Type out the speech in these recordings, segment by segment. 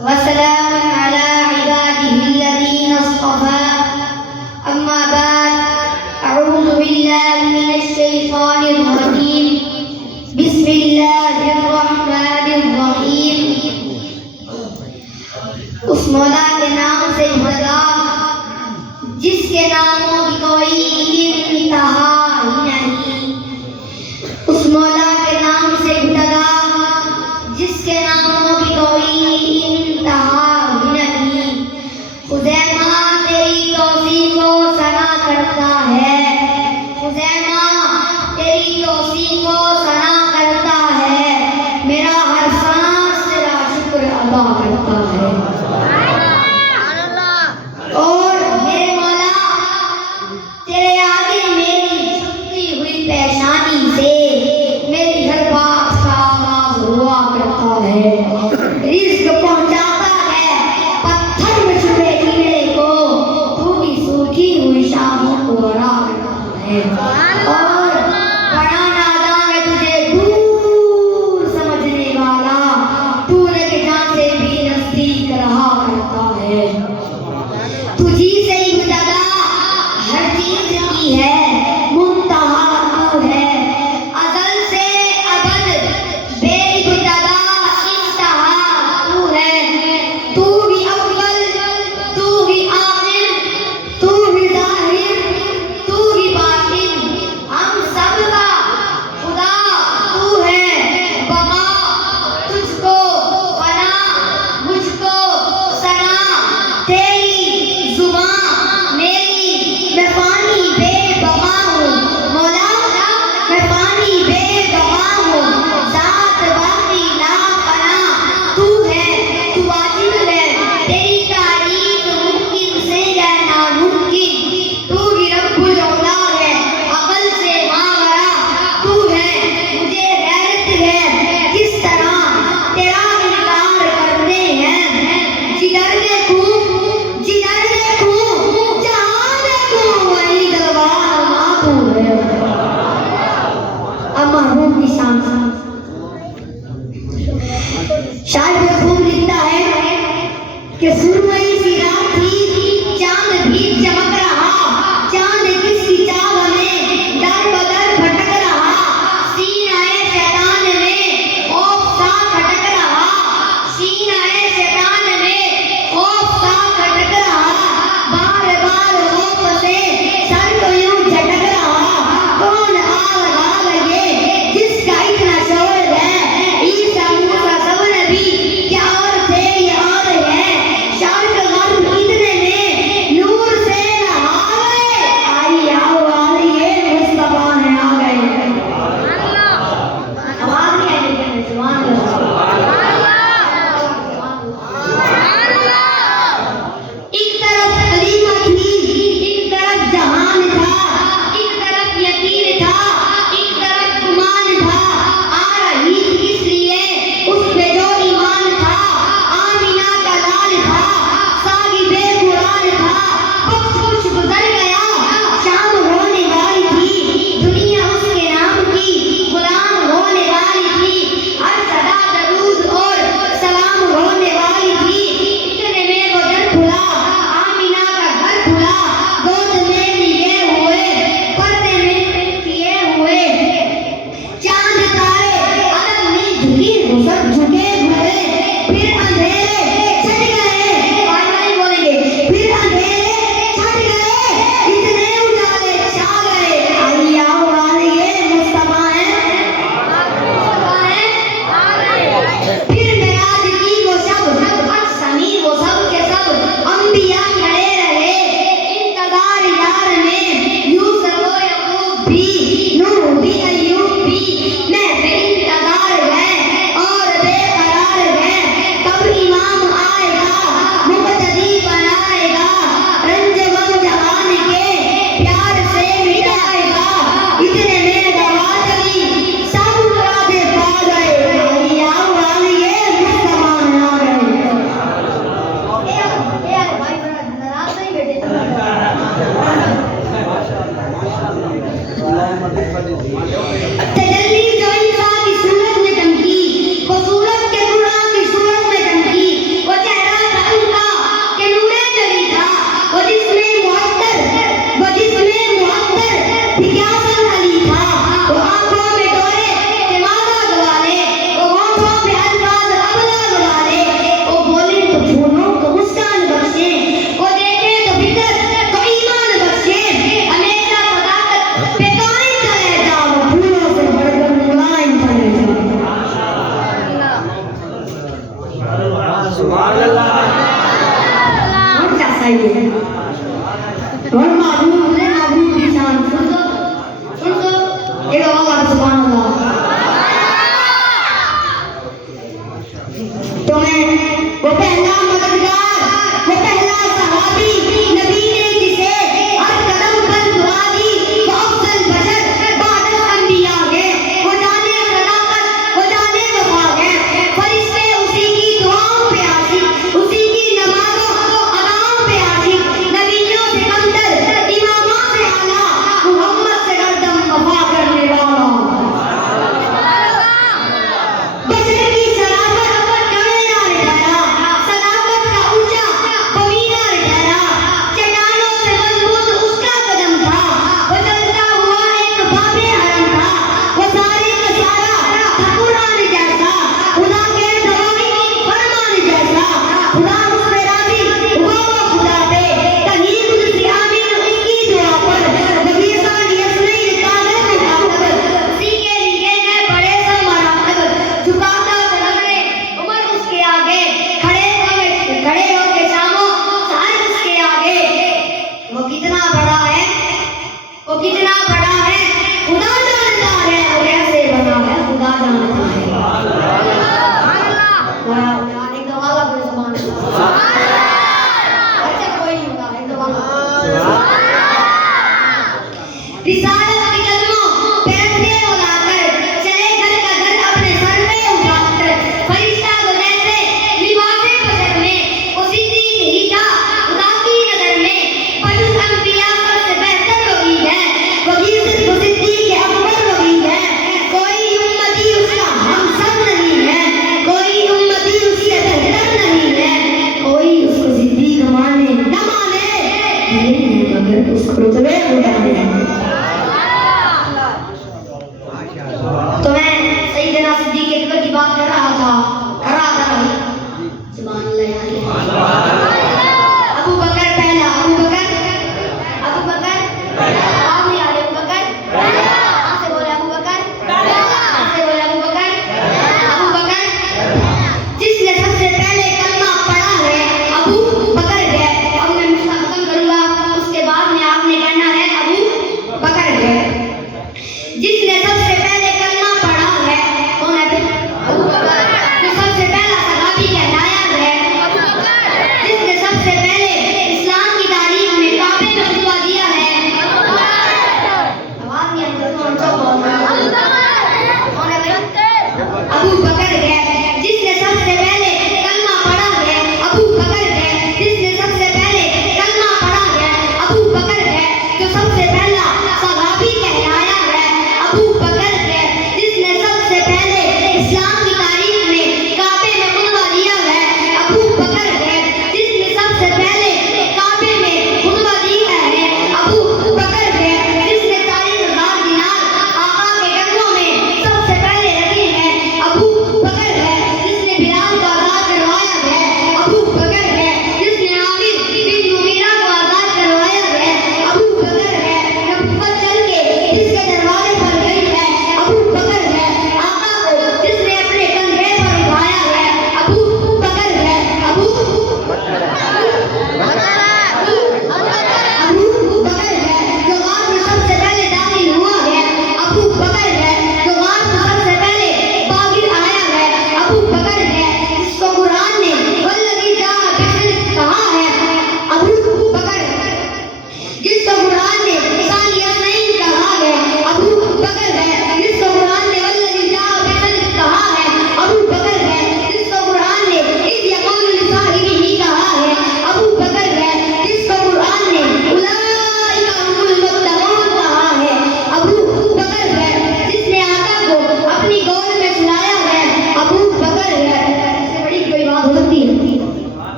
वसलाम अला इबादिहिल्लज़ीना इस्तफ़ा अम्मा बाद अऊज़ु बिल्लाहि मिनश शैतानिर रजीम बिस्मिल्लाहिर रहमानिर रहीम। उस मौला के नाम से मुबतदा जिसके नामों की कोई इंतहा ही नहीं। उस मौला के नाम से मुबतदा जिसके नामों की कोई इंतहा ही नहीं। खुज़ैमा तेरी तौसीफ़ व सना करता है, खुज़ैमा तेरी तौसीफ़ व सना करता है, मेरा हर सांस तेरा शुक्र अदा करता है। और मेरे मौला तेरे आगे मेरी झुकती हुई पेशानी से मेरी हर बात का आगाज़ हुआ करता है। रिज़्क़ पहुंचाता है पत्थर में छुपे कीड़े को, तू भी सूखी हुई शामों को हरा करता है। और बड़ा नादान है तुझे दूर समझने वाला, तू लगे जान से भी नज़दीक रहा करता है। तुझी से ही मुबतदा हर चीज की है, मुंतहा तू है। अज़ल से अबद बेइब्तदा इंतहा तू है। तू ही अव्वल, तू ही आखिर, तू ही ज़ाहिर, तू ही बातिन, हम सब का खुदा तू है। बका तुझको फना मुझको सना, तेरी जुबान मेरी, मैं फानी बेबका हूँ मौला, मैं फानी बेबका हूँ। ज़ात बाक़ी ला फना तू है, तू वाजिब है, तेरी तारीफ मुमकिन से है नामुमकिन। तू ही रब्बुल औला है, अक़ल से मावरा तू है, मुझे गैरत है किस तरह तेरा इनकार करते हैं। जिधर देखूं जहाँ देखूं वहीं दरबार माँ तू है। अब मरहूम की शान शायर खूब लिखता है कि सुरमई सी रात थी, चांद भी चमक रहा, चांद किसकी चाह में दर बदर भटक रहा, सीनाए शैतान में खौफ सा खटक रहा, सीनाए शैतान में खौफ सा खटक रहा, बार बार खौफ से सर को यूं झटक रहा। कौन आ लगा लगे जिसका इतना शोर है, ईसा मूसा सब नबी क्या और थे ये और है। शर्क गर्म इतने में नूर से नहा गए, आई आओ आइए मुस्तफा है आ गए। आवाज नहीं आई लेकिन सुभान अल्लाह। एक तरफ हलीमा थी, एक तरफ जहान था, एक तरफ यतीम था, एक तरफ गुमान था। आ रही थी इसलिए उस पे जो ईमान था, आमिना का लाल था, साहिबे कुरान था। वक्त कुछ गुजर गया, शाम होने वाली थी, दुनिया उसके नाम की गुलाम होने वाली थी। हर सदा सुभान अल्लाह और क्या सही है और मालूम है मालूम की शान सुन तो एक आवाज सुभान अल्लाह तो मैं वो पहला मददगार वो पहला सहाबी नबी ने जिसे हर कदम पर दुआ दी वो अफजल बशर बाद अंबिया है वो जाने सदाकत वो जाने वफा है फरिश्ते उसी की दुआओं पे आशिक उसी की नमाजों अदाओं पे आशिक नबियों से कमतर इमामों से आला मोहम्मद से हरदम वफा करने वाला बशर की शराफत कमेदार ठहरा सदाकत का ऊंचा कमीनार ठहरा चट्टानों से मजबूत उसका कदम था वो चलता हुआ एक बाबे हरम था वो सारे का सारा था कुरान जैसा खुदा के दवाई फरमान जैसा खुदा उस पे राजी हुआ वो खुदा पे कहीं कुछ आमीन उसकी दुआ पर वही सानियत नहीं कागज मुखातब उसी के लिए है बड़े सब मरातब झुकाता सदरे उमर उसके आगे खड़े होके शामो सारे उसके आगे वो कितना बड़ा है वो कितना बड़ा है खुदा जानता है वो कैसे बना है खुदा जानता है यार एक दो वाला बोले सुभान अल्लाह अच्छा कोई नहीं होगा एक दो वाला रिसालत के कदमों पैर पे उलाकर चले घर का घर अपने सर पे उठाकर फरिश्ता को जैसे लिबासे बशर में वो सिद्दीक ही था खुदा की नजर में पर उस अंबिया सबसे बेहतर वही है वही सिर्फ सिद्दीक अकबर वही है कोई उम्मती उसका हमसर नहीं है कोई उम्मती उससे बेहतर नहीं है कोई उसको सिद्दीक माने न माने मगर उसको रुतबे उठाने तो मैं सैयदना सिद्दीक अकबर की बात कर रहा था सुभान अल्लाह अबू बकर पहला अबू बकर आवाज नहीं आ रही अबू बकर कहाँ से बोले अबू बकर कहाँ से बोले अबू बकर जिसने सबसे पहले कलमा पढ़ा है अबू बकर है अब मैं मिसरा खत्म करूंगा उसके बाद में आपने कहना है अबू बकर है जिसने सबसे पहले कलमा पढ़ा है कौन है फिर अबू बकर जो सबसे पहला सहाबी कहलाया है अबू बकर जिसने सबसे पहले इस्लाम की तारीख में काबे में खुतबा दिया है अबू बकर आवाज नहीं आ रही कौन सा बोल रहा है कौन है भाई अबू बकर है जिसने सबसे पहले कलमा पढ़ा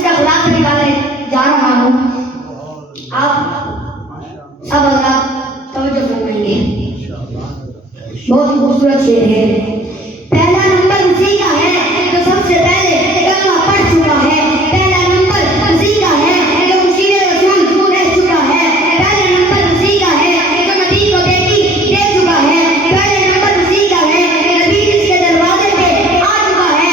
जिसका खुलासा निकालने जा रहा हूँ। आप सब अल्लाह तवज्जो फरमाएंगे। बहुत ही खूबसूरत शेर है। पहला नंबर उसी का है जो सबसे पहले कलमा पढ़ चुका है। पहला नंबर उसी का है जो मुशीर रसूल रह चुका है। पहला नंबर उसी का है जो नबी को बेटी दे चुका है। पहले नंबर उसी का है नबी जिसके दरवाजे पे आ चुका है।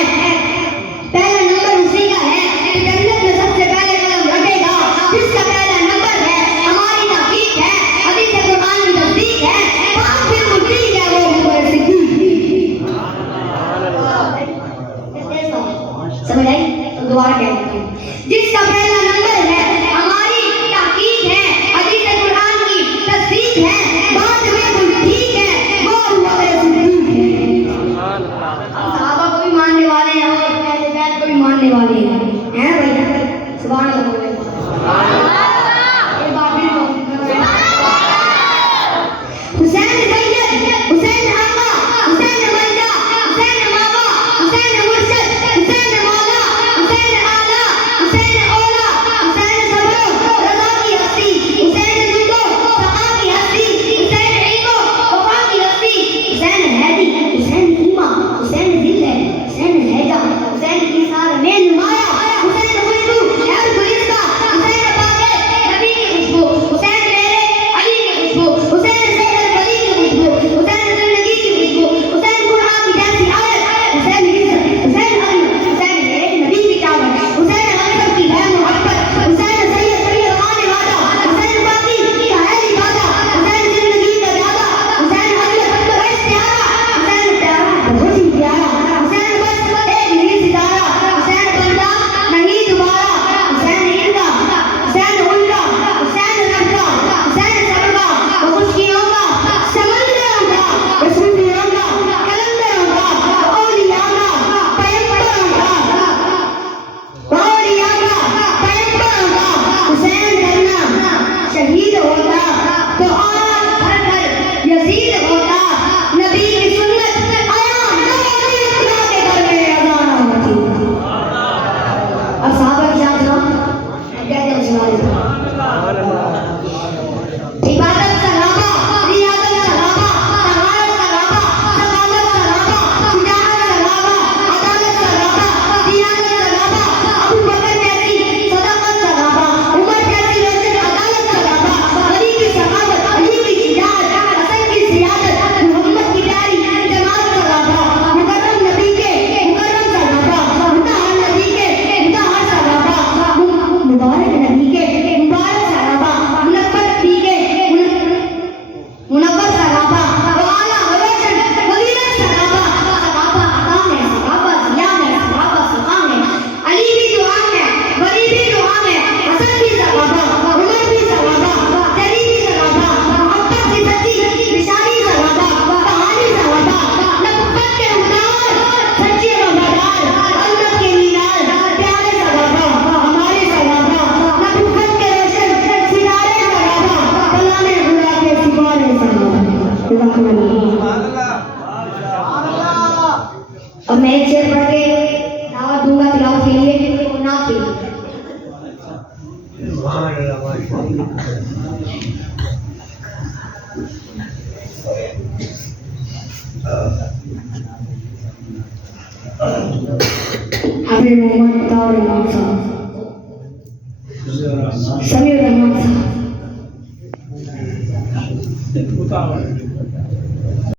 पहला नंबर उसी का है जो जन्नत में सबसे पहले कदम रखेगा। जिसका पहला नंबर है हमारी तहकीक है, हदीस कुरान की तस्दीक है, बात बिल्कुल ठीक है, वो है सिद्दीक। समझ आई? तो दोबारा कहता हूँ, जिसका पहला नंबर है हमारी तहकीक है, हदीस कुरान की तस्दीक है, बात बिल्कुल ठीक है, वो है सिद्दीक है। सहाबा को भी मानने वाले हैं और अहले बैत को भी मानने वाले हैं भैया। सुभान अल्लाह। एक बात भी हुसैन सैयद, हुसैन आका, हुसैन मलका, हुसैन मामा, हुसैन मुर्शद, हुसैन मौला, हुसैन आला, हुसैन औला, हुसैन सबरो रज़ा की हस्ती, हुसैन जुदो सखा की हस्ती, हुसैन इल्मो वफा की हस्ती, हुसैन हैदी, हुसैन ईमा, हुसैन दिल, हुसैन हैजा, हुसैन इसार में नुमाया, हुसैन खुशबू है गुलिस्ता, हुसैन पाके नबी की खुशबू, हुसैन मेरे अली की खुशबू, हुसैन सैयद वली की खुशबू, हुसैन जिंदगी की खुशबू, हुसैन कुरान की जैसी आयत, हुसैन इज्जत, हुसैन अली, हुसैन मेरे नबी की चावल, हुसैन अकबर की है मोहब्बत, हुसैन सैयद सैयद आने वाला, हुसैन बाकी की है इबादा, हुसैन जिंदगी का दादा, हुसैन अकबर बस प्यारा, हुसैन प्यारा बहुत ही प्यारा, हुसैन बस एक ही सितारा, हुसैन बंदा नहीं दोबारा, हुसैन इनका, हुसैन उनका, हुसैन रब्बा, हुसैन सबका, खुशियों का समंदरों का, रसूलियों का कलंदरों का, औलिया का पैगंबरों का, औलिया का पैगंबरों का हुसैन करना शहीद होता तो आज घर घर यजीद होता। नबी की सुन्नत आया दो खुदा के घर में अज़ान होती। अब साहबा की शान सुनो, कहते हैं सुना इबादत सलामा, रियादत सलामा, तहारत सलामा, सकावत सलामा, शुजाअत सलामा, अदालत सलामा, दियानत सलामा, अबू बकर जैसी सदाकत सलामा, उमर जैसी रोशन अदालत सलामा, अली की सकावत, अली की शुजाअत, हसन की सियादत, मोहम्मद की प्यारी जमात सलामा, मुकर्रम नबी के मुकर्रम सलामा, मुतहर नबी के मुतहर सलामा, मुबारक नबी के मुबारक सलामा, मुनव्वर नबी के मुनव्वर सलामा, वाला रोशन वलीला सलामा, सहाबा अता है, सहाबा जिया है, सहाबा सुखा है, अली भी दुआ है, वली भी दुआ है, हसन भी सहाबा, उमर भी सहाबा, अली भी सहाबा, मोहब्बत की सच्ची निशानी सहाबा, कहानी सहाबा, नबुव्वत के उतार सच्चे वफादार, अल्लाह के मीनार प्यारे सहाबा, हमारे सहाबा, नबुव्वत के रोशन सितारे सहाबा, कलामे खुदा के सितारे सहाबा। अब मैं एक शेर पढ़ के दावत दूंगा तिलावत के लिए और नात के लिए। हाफिज मोहम्मद ताउर इमाम साहब, समीर रहमान साहब,